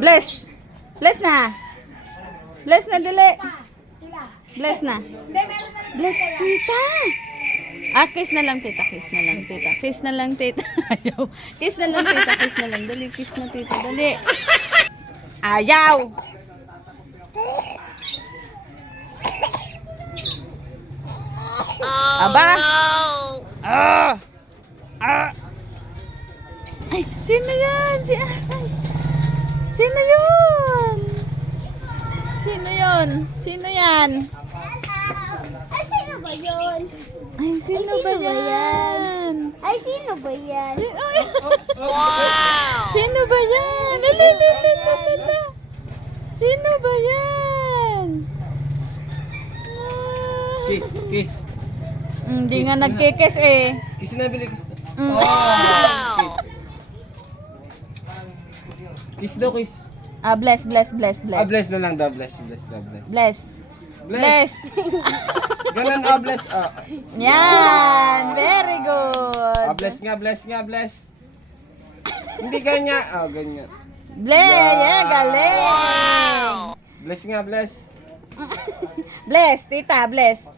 Bless. Bless na. Bless na, dili. Bless na. Bless, tita. Ah, kiss na lang, tita. Kiss na lang, tita. Kiss na lang, tita. Ayaw. Kiss na lang, tita. Kiss na lang. Dali, kiss na, tita. Dali. Ayaw. Aba. Ah. Ah. Ay, sino yan? Sino yun? Sino yun? Sino yan? Ay, sino ba yun? Ay, sino ba yan? Ay, sino ba yan? Wow! Sino ba yan? Lalalala. Sino ba yan? Kiss, kiss. Hindi nga nagkikis eh. Kiss na, bili, kiss na. Wow! Kiss. Kiss daw, kiss. Ah, bless, bless, bless, Ah, bless. bless na lang daw, bless, bless daw, bless. Bless. Bless. Ganun, ah, bless, ah. Yan! Very good. Ah, bless nga, bless nga, bless. Hindi ganyan, ah, ganyan. Bless, yeah, galing. Bless nga, bless. Bless, tita, bless.